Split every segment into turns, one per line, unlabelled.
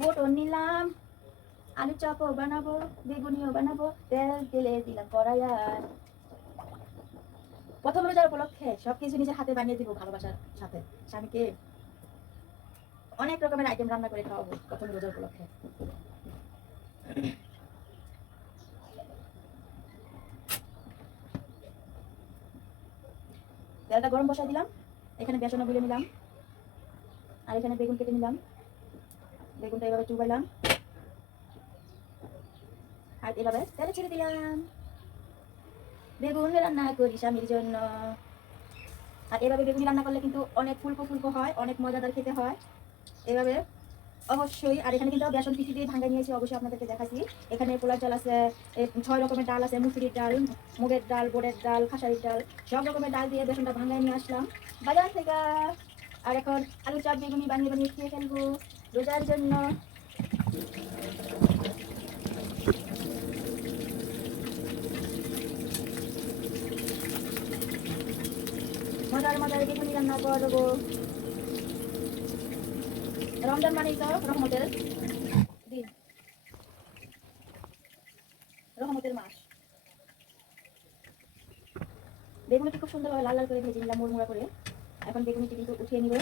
বোটও নিলাম। আলু চপও বানাবো বেগুনিও বানাবো, তেল তেলে দিলাম কড়াইয়ার প্রথম রোজার উপলক্ষে সবকিছু নিজের হাতে বানিয়ে দিব ভালোবাসার সাথে। স্বামীকে অনেক রকমের আইটেম রান্না করে খাওয়াবো প্রথম রোজার উপলক্ষে। তেলটা গরম বসাই দিলাম। এখানে বেসন গুলে নিলাম। আর এখানে বেগুন কেটে নিলাম। বেগুনটা এভাবে চুবাইলাম আর এভাবে তেলে ছেড়ে দিলাম। বেগুন রান্না করি স্বামীর জন্য। আর এভাবে বেগুনি রান্না করলে কিন্তু অনেক ফুলকো ফুলকো হয়, অনেক মজাদার খেতে হয়। এভাবে অবশ্যই, আর এখানে কিন্তু বেসন পিঠি দিয়ে ভাঙা নিয়েছি, অবশ্যই আপনাদেরকে দেখাচ্ছি। এখানে পোলার চাল আছে ছয় রকমের ডাল আছে, মুসুরির ডাল, মুগের ডাল, বোরের ডাল, খাসারির ডাল, সব রকমের ডাল দিয়ে বেসনটা ভাঙায় নিয়ে আসলাম। বাজার থেকে। আর এখন আলু চাপ বেগুনি বানিয়ে বানিয়ে খেয়ে ফেলব। রোজার জন্য। মজার মজার বেগুনি রান্না করব রমজান মানেই তো রহমতের দিন। রহমতের মাস। বেগুনিটি খুব সুন্দরভাবে লাল লাল করে ভেজে নিলাম, মুড়মুড়া করে। এখন বেগুনিটি কিন্তু উঠিয়ে নিব।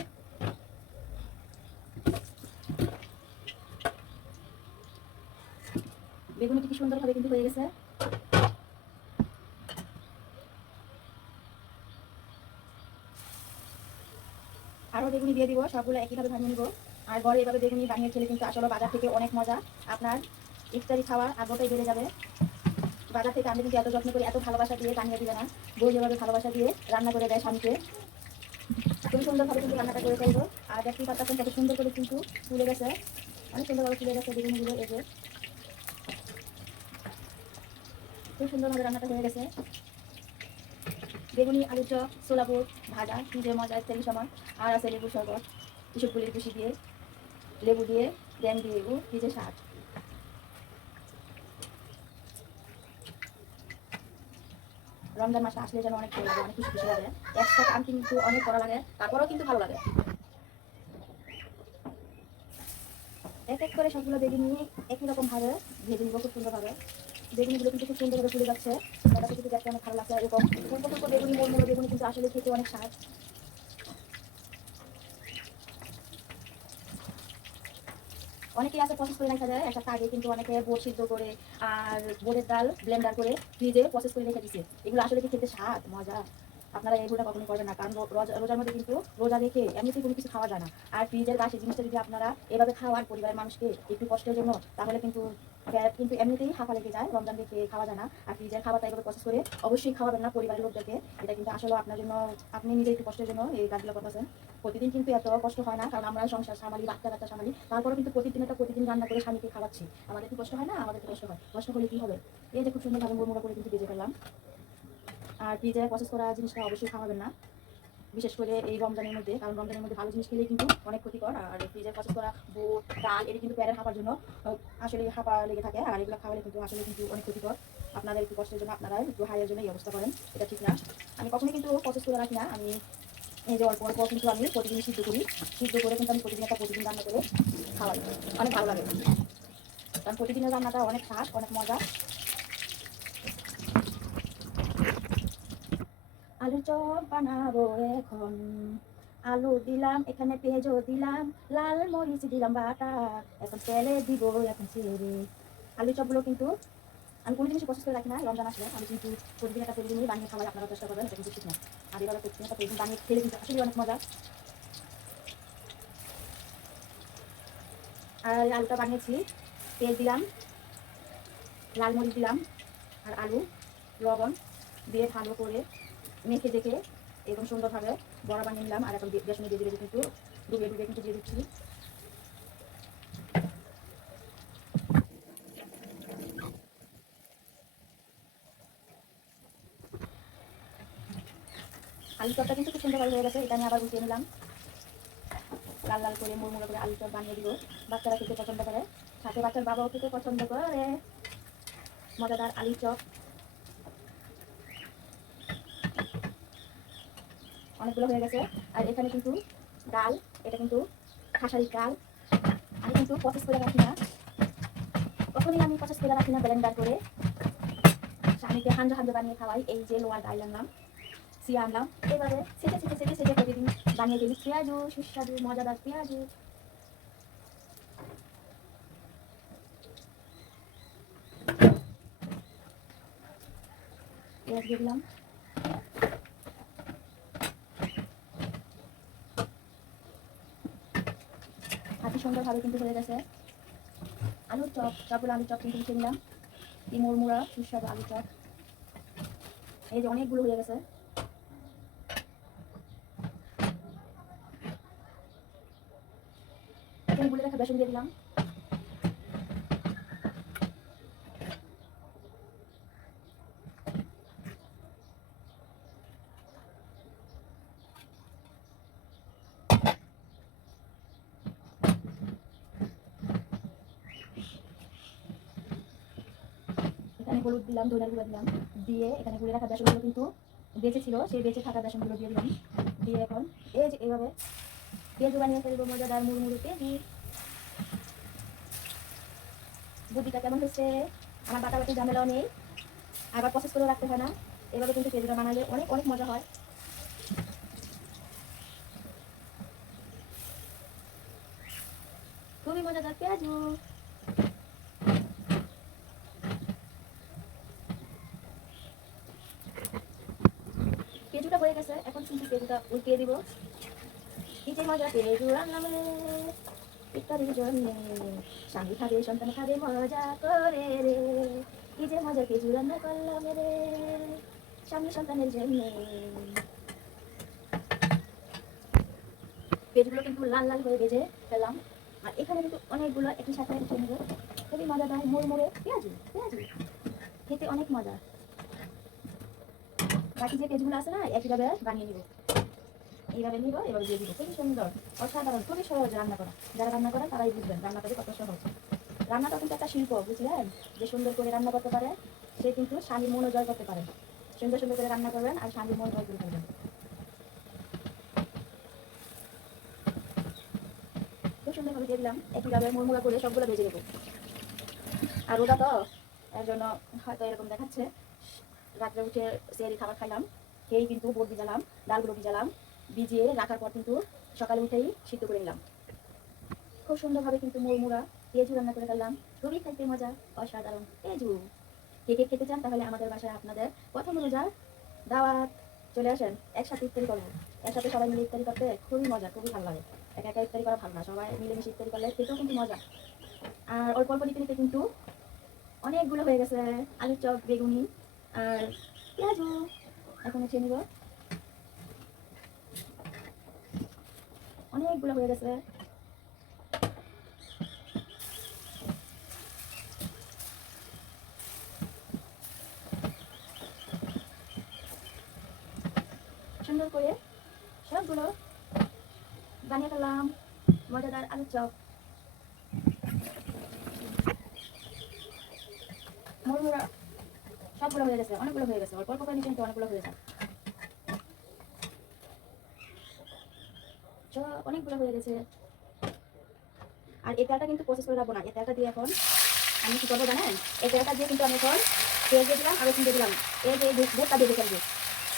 বেগুনিটি কি সুন্দরভাবে কিন্তু হয়ে গেছে। আরও বেগুনি দিয়ে দিব, সবগুলো একইভাবে ভাঙিয়ে নিব। আর ঘরে এভাবে বেগুনি বানিয়ে খেলে কিন্তু আসলে বাজার থেকে অনেক মজা। আপনার ইফতারি খাওয়ার আগ্রহটাই বেড়ে যাবে। বাজার থেকে আমি কিন্তু এত যত্ন করে, এত ভালোবাসা দিয়ে বানিয়ে দিবে না। বই যেভাবে ভালোবাসা দিয়ে রান্না করে দেয় স্বামীকে। খুবই সুন্দরভাবে কিন্তু রান্নাটা করে ফেলব আর দেখতেই পাচ্ছেন কত সুন্দর করে কিন্তু ফুলে গেছে। অনেক সুন্দরভাবে ফুলে গেছে বেগুনিগুলো, এই যে খুব সুন্দরভাবে রান্নাটা হয়ে গেছে। বেগুনি আলু চপ সোলাপুর ভাজা যে মজা তেল সময় আর আছে লেবু শরবত ইসবগুলির কুশি দিয়ে, লেবু দিয়ে ড্যাম দিয়ে লেবু কি যে স্বাদ রমজান মাসে আসলে যেন অনেক ভালো লাগে, অনেক খুশি খুশি লাগে। একটা কাম কিন্তু অনেক করা লাগে, তারপরেও কিন্তু ভালো লাগে। এক এক করে সবগুলো বেগুনি একই রকম ভাবে ভেজে নিব, খুব সুন্দরভাবে। বেগুনিগুলো কিন্তু খুব সুন্দরভাবে ফুলে যাচ্ছে। তারা কিন্তু দেখতে অনেক ভালো লাগছে এরকম ফুলকো ফুলকো বেগুনি মোড় বেগুনি কিন্তু আসলে খেতে অনেক স্বাদ। অনেকেই আছে প্রসেস করে রাখা যায়, একটা আগে কিন্তু অনেকে বোট সিদ্ধ করে আর বোরের ডাল ব্লেন্ডার করে ফ্রিজে প্রসেস করে রেখে দিচ্ছে এগুলো আসলে কি খেতে স্বাদ? মজা। আপনারা এইগুলো কখনো করবেন না, কারণ রোজা- রোজার মধ্যে কিন্তু রোজা রেখে এমনিতেই কোনো কিছু খাওয়া যায় না। আর ফ্রিজের বাসি জিনিসটা যদি আপনারা এভাবে খাওয়ার পরিবারের মানুষকে একটু কষ্টের জন্য, তাহলে কিন্তু পেট কিন্তু এমনিতেই হাঁপা লেগে যায়, রমজান রেখে খাওয়া যায় না, আর ফ্রিজের খাবারটা এভাবে প্রসেস করে অবশ্যই খাওয়াবেন না পরিবারের লোকদেরকে। এটা কিন্তু আসলে আপনার জন্য, আপনি নিজে একটু কষ্টের জন্য এই কাজগুলো করতেছেন। প্রতিদিন কিন্তু এত কষ্ট হয় না, কারণ আমরা সংসার সামালি, বাচ্চা কাচ্চা সামালি তারপরে কিন্তু প্রতিদিন একটা প্রতিদিন রান্না করে স্বামীকে খাওয়াচ্ছি। আমাদের কি কষ্ট হয় না? আমাদের কষ্ট হয়। কষ্ট হলে কি হবে? এই যে খুব সুন্দরভাবে মুড়মুড়া করে কিন্তু ভেজে ফেললাম। আর ফ্রিজে প্রসেস করা জিনিসটা অবশ্যই খাওয়াবেন না। বিশেষ করে এই রমজানের মধ্যে, কারণ রমজানের মধ্যে ভালো জিনিস খেলে কিন্তু অনেক ক্ষতিকর, আর ফ্রিজে প্রসেস করা বুট, ডাল, এটি কিন্তু প্যারের হাঁপার জন্য আসলে হাঁপা লেগে থাকে, আর এগুলো খাওয়ালে কিন্তু আসলে কিন্তু অনেক ক্ষতিকর। আপনাদের একটু কষ্টের জন্য আপনারা একটু হাইয়ের জন্য এই অবস্থা করেন, এটা ঠিক না। আমি কখনোই কিন্তু প্রসেস করে রাখি না, আমি এই যে অল্প অল্প কিন্তু আমি প্রতিদিন সিদ্ধ করি, সিদ্ধ করে কিন্তু আমি প্রতিদিন একটা প্রতিদিন রান্না করে খাওয়াই, অনেক ভালো লাগে। কারণ প্রতিদিনের রান্নাটা অনেক স্বাদ, অনেক মজা আলু চপ বানাবো এখন। আলু দিলাম, এখানে পেঁয়াজও দিলাম, লাল মরিচ দিলাম বাটা, এখন তেলে দিব এখন ছেড়ে আলু চপগুলো কিন্তু আমি কোনো জিনিস পছন্দ করে রাখি না, রমজান আসলে। আমি কিন্তু প্রতিদিন একটা প্রতিদিন বানিয়ে খাওয়াই আপনারা চেষ্টা করবেন, এটা কিন্তু ঠিক না। আর এভাবে প্রতিদিন একটা প্রতিদিন বানিয়ে খেলে কিন্তু আসলে অনেক মজা। আর আলুটা বানিয়েছি, তেল দিলাম, লাল মরিচ দিলাম, আর আলু, লবণ দিয়ে ভালো করে মেখে দেখে এরকম সুন্দরভাবে বড়া বানিয়ে নিলাম, আর এখন বেসনে দিয়ে দিলে কিন্তু ডুবে ডুবে কিন্তু দিয়ে দিচ্ছি। আলু চপটা কিন্তু খুব সুন্দরভাবে হয়ে গেছে, এটা আমি আবার উঠিয়ে নিলাম। লাল লাল করে, মুড়মুড়ো করে আলু চপ বানিয়ে দিব। বাচ্চারা খেতে পছন্দ করে, সাথে বাচ্চার বাবাও খেতে পছন্দ করে। মজাদার আলু চপ। অনেকগুলো হয়ে গেছে। আর এখানে কিন্তু ডাল, এটা কিন্তু খাসারি ডাল। আমি কিন্তু প্রসেস করে রাখি না। কখনই আমি প্রসেস করে রাখি না ব্লেন্ডার করে। স্বামীকে হাঞ্জা হাঞ্জা বানিয়ে খাওয়াই, এই যে লোয়ার ডাইল আনলাম, সিয়া আনলাম। এবারে সেটে সেটে সেটে সেটে প্রতিদিন বানিয়ে দিই। পেঁয়াজু, সুস্বাদু, মজাদার পেঁয়াজু। পেঁয়াজ দিয়ে দিলাম হাতি সুন্দরভাবে কিন্তু হয়ে গেছে। আলুর চপ চপগুলো আলুর চপ কিন্তু লিখে নিলাম। এই মুড়মুড়া সুস্বাদু আলুর চপ। এই যে অনেকগুলো হয়ে গেছে। এখানে রাখা বেসন দিয়ে দিলাম এখানে হলুদ দিলাম ধনিয়ার গুঁড়া দিলাম, দিয়ে এখানে গুলে রাখা বেসনগুলো কিন্তু বেঁচে ছিল, সেই বেঁচে থাকা বেসনগুলো দিয়ে দিলাম। দিয়ে এখন এই যে এইভাবে পেঁয়াজু বানিয়ে ফেলব, মজাদার মুড়মুড়ি পেঁয়াজি বুদ্ধিটা কেমন হচ্ছে? আমার বাটা বাটি ঝামেলাও নেই। আবার প্রসেস করে রাখতে হয় না। এভাবে কিন্তু পেঁয়াজুটা বানালে অনেক অনেক মজা হয়। খুবই মজাদার পেঁয়াজু পেঁয়াজুটা হয়ে গেছে এখন কিন্তু পেঁয়াজুটা উল্টিয়ে দিব। কি যে মজা পেঁয়াজু রান্নামে ইত্যাদির জন্যে স্বামী খাবে, সন্তান খাবে, মজা করে রে। কি যে মজা পেঁয়াজু রান্না করলাম রে। স্বামী সন্তানের জন্যে। পেঁয়াজগুলো কিন্তু লাল লাল হয়ে ভেজে ফেলাম আর এখানে কিন্তু অনেকগুলো একই সাথে উঠে নেবে। খুবই মজাদার মোড়মোড়ে পেঁয়াজু পেঁয়াজু। খেতে অনেক মজা। বাকি যে পেজগুলো আছে না, একইভাবে বানিয়ে নিব। এইভাবে নিব এভাবে দিয়ে দিব। খুবই সুন্দর, অসাধারণ, খুবই সহজ রান্না করা। যারা রান্না করেন তারাই বুঝবেন রান্না করে কত সহজ। রান্নাটা কিন্তু একটা শিল্প, বুঝলেন? যে সুন্দর করে রান্না করতে পারে, সে কিন্তু স্বামীর মনও জয় করতে পারে। সুন্দর সুন্দর করে রান্না করবেন আর স্বামীর মন জয় করে ফেলবেন। খুব সুন্দরভাবে দিয়ে দিলাম। একইভাবে মুড়মুড়া করে সবগুলো ভেজে দেবো আর ওটা তো এর জন্য হয়তো এরকম দেখাচ্ছে। রাত্রে উঠে সেরি খাবার খাইলাম, খেয়েই কিন্তু বোট ভিজালাম, ডালগুলো ভিজালাম, ভিজিয়ে রাখার পর কিন্তু সকালে উঠেই সিদ্ধ করে নিলাম। খুব সুন্দরভাবে কিন্তু মুড়মুড়া পেঁয়াজু রান্না করে ফেললাম। খুবই খাইতে মজা, অসাধারণ। পেঁয়াজু, কে কে খেতে চান তাহলে আমাদের বাসায় আপনাদের প্রথম রোজার দাওয়াত চলে আসেন। একসাথে ইফতারি করব। একসাথে সবাই মিলে ইফতারি করতে খুবই মজা, খুবই ভালো লাগে। একা একা ইফতারি করা ভালো না, সবাই মিলেমিশে ইফতারি করলে খেতেও কিন্তু মজা। আর অল্প অল্প নিতে কিন্তু অনেকগুলো হয়ে গেছে। আলুর চপ, বেগুনি আর পেঁয়াজু এখন হচ্ছে নিব। অনেকগুলো হয়ে গেছে। সুন্দর করে সবগুলো বানিয়ে ফেললাম। মজাদার আলুর চপ। মুড়মুড়া সবগুলো হয়ে গেছে, অনেকগুলো হয়ে গেছে। অল্প অল্প করে নিচে নিতে অনেকগুলো হয়ে যায় অনেকগুলো হয়ে গেছে। আর এই তেলটা কিন্তু প্রসেস করে রাখব না। এই তেলটা দিয়ে এখন আমি কি করব জানেন? এই তেলটা দিয়ে কিন্তু আমি এখন তেল দিয়ে দিলাম আর রসুন দিয়ে দিলাম। এই যে ভোটটা দিয়ে ফেলব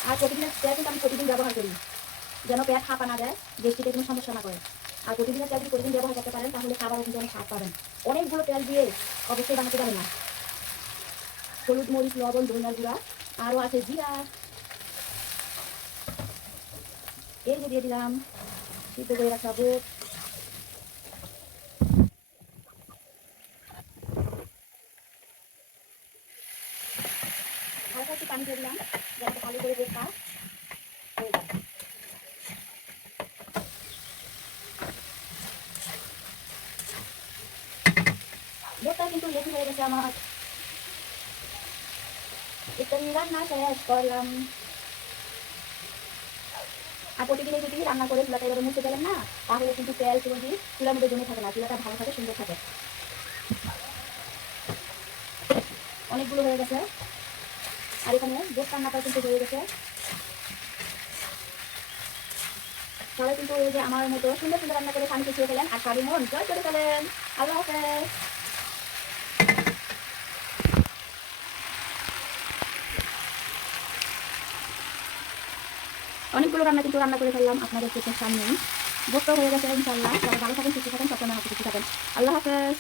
আর প্রতিদিনের তেল কিন্তু আমি প্রতিদিন ব্যবহার করি, যেন পেট হাঁপা না দেয় বৃষ্টিতে কোনো সমস্যা না করে। আর প্রতিদিনের তেল যদি প্রতিদিন ব্যবহার করতে পারেন, তাহলে খাবারও কিন্তু অনেক স্বাদ পাবেন। অনেকগুলো তেল দিয়ে অবশ্যই বানাতে পারেন না। হলুদ মরিচ, লবণ ধনিয়ার গুঁড়া, আরও আছে জিরা। এই যে দিয়ে দিলাম, সিদ্ধ করে রাখা পানি দিয়ে দিলাম ভালো করে কিন্তু হয়ে গেছে আমার। ইত্যাদি রান্না শেষ করলাম আর প্রতিদিনে যদি রান্না করে চুলাটা এভাবে মুছে ফেলেন না তাহলে কিন্তু তেল চুলদি চুলার মধ্যে জমে থাকে না চুলাটা ভালো থাকে সুন্দর থাকে অনেকগুলো হয়ে গেছে আর এখানে বেশ রান্নাটা কিন্তু হয়ে গেছে সবাই কিন্তু আমার মতো সুন্দর সুন্দর রান্না করে স্বামীকে খেয়ে ফেলেন আর স্বামী মন জয় করে ফেলেন আল্লাহ হাফেজ অনেকগুলো রান্না কিন্তু রান্না করে ফেললাম আপনাদের চোখের সামনেই। ভোট হয়ে গেছে ইনশাল্লাহ ভালো থাকেন, সুস্থ থাকেন, সবসময় হাতে থাকেন। আল্লাহ হাফেজ।